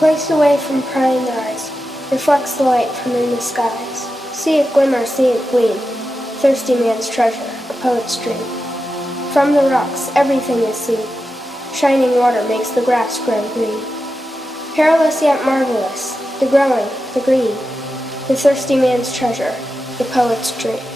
Placed away from prying eyes, reflects the light from in the skies. See it glimmer, see it gleam, thirsty man's treasure, a poet's dream. From the rocks everything is seen, shining water makes the grass grow green. Perilous yet marvelous, the growing, the green, the thirsty man's treasure, the poet's dream.